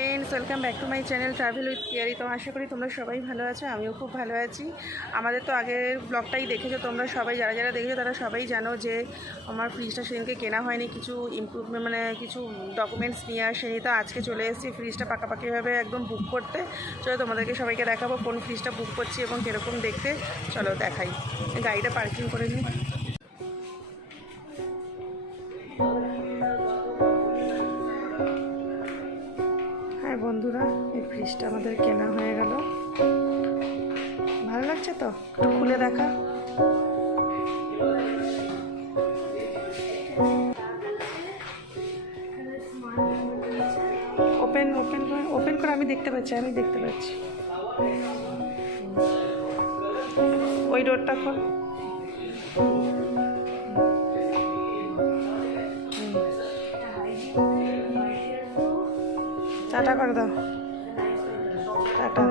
Friends, welcome back to my channel travel with Piyari. তো আশা করি তোমরা সবাই ভালো আছো, আমিও খুব ভালো আছি। আমাদের তো আগের ব্লগটাই দেখেছো তোমরা সবাই, যারা যারা দেখেছো তারা সবাই জানো যে আমার ফ্রিজটা সেদিনকে কেনা হয়নি, কিছু ইমপ্রুভমেন্ট মানে কিছু ডকুমেন্টস নিয়ে আসেনি। তো আজকে চলে এসেছি ফ্রিজটা পাকাপাকিভাবে একদম বুক করতে। চলো তোমাদেরকে সবাইকে দেখাবো কোন ফ্রিজটা বুক করছি এবং কীরকম দেখতে। চলো দেখাই, গাড়িটা পার্কিং করে নিই। হ্যাঁ বন্ধুরা, এই ফ্রিজটা আমাদের কেনা হয়ে গেল। ভালো লাগছে তো, একটু খুলে দেখা। ওপেন ওপেন ওপেন করে আমি দেখতে পাচ্ছি ওই ডোরটা খোল। টাটা করে দাও, টাটা।